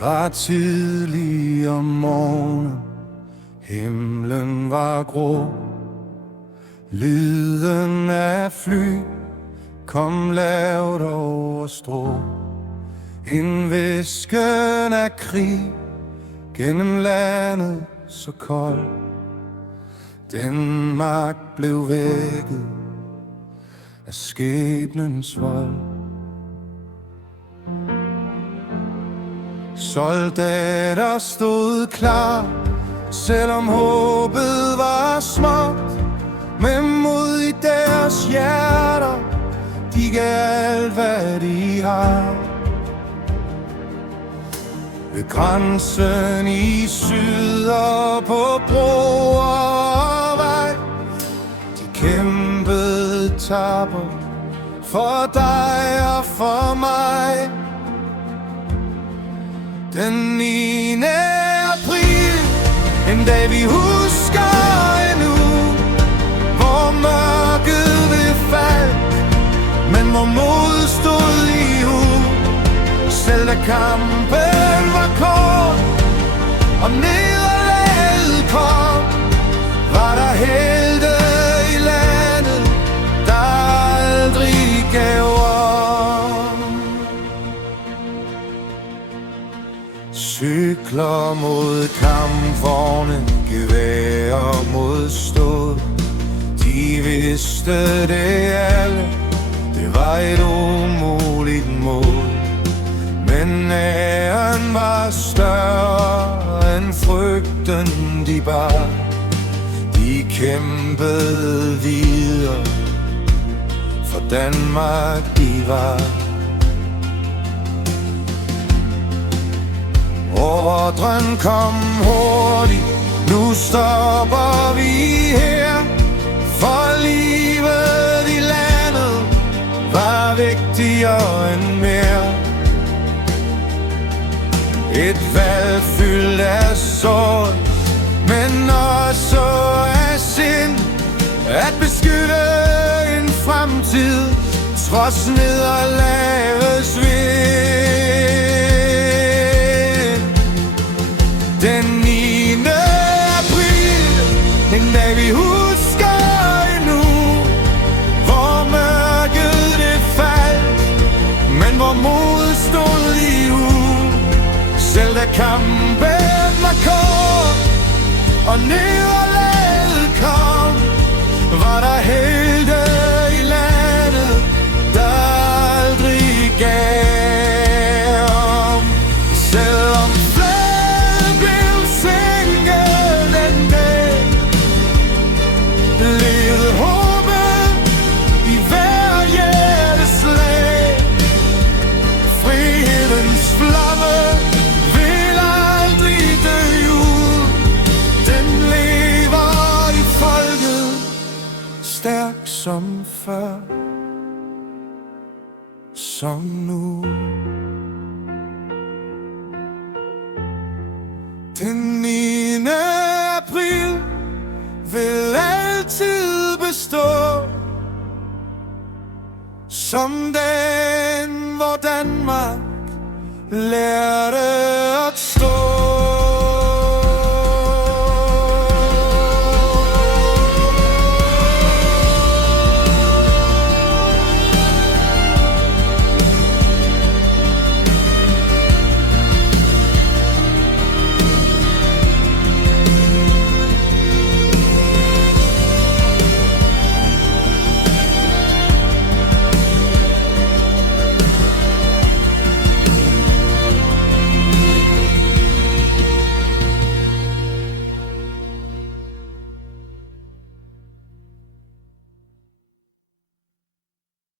var tidlig om morgenen, himlen var grå. Lyden af fly kom lavt over strå. En hvisken af krig gennem landet så kold. Danmark blev vækket af skæbnens vold. Soldater stod klar, selvom håbet var småt. Med mod i deres hjerter, de gav alt hvad de har. Ved grænsen i syd og på broer og vej, de kæmpede tapper for dig og for mig. Den 9. april, en dag vi husker endnu, hvor mørket det faldt, men hvor mod stod i hu. Selv da kampen var kort og nederlaget kom, var der helte i landet, der aldrig gav op. Cykler mod kampvogne, geværer mod stål. De vidste det alle, det var et umuligt mål. Men æren var større end frygten de bar. De kæmpede videre for Danmark de var. Ordren kom hurtigt, nu stopper vi her. For livet i landet var vigtigere end mere. Et valg fyldt af sorg, men også af sind. At beskytte en fremtid trods nederlagets vind. Den 9. april, en dag vi husker endnu, hvor mørket det faldt, men hvor mod stod i hu. Selv da kampen var kort og nederlaget kom, var der helte i landet, der aldrig gav op. Selvom flaget blev sænket den dag, levede håbet i hver hjerteslag. Frihedens flamme vil aldrig dø ud. Den lever i folket, stærk som før, som nu. Den 9. april vil altid bestå som den, hvor Danmark lærte at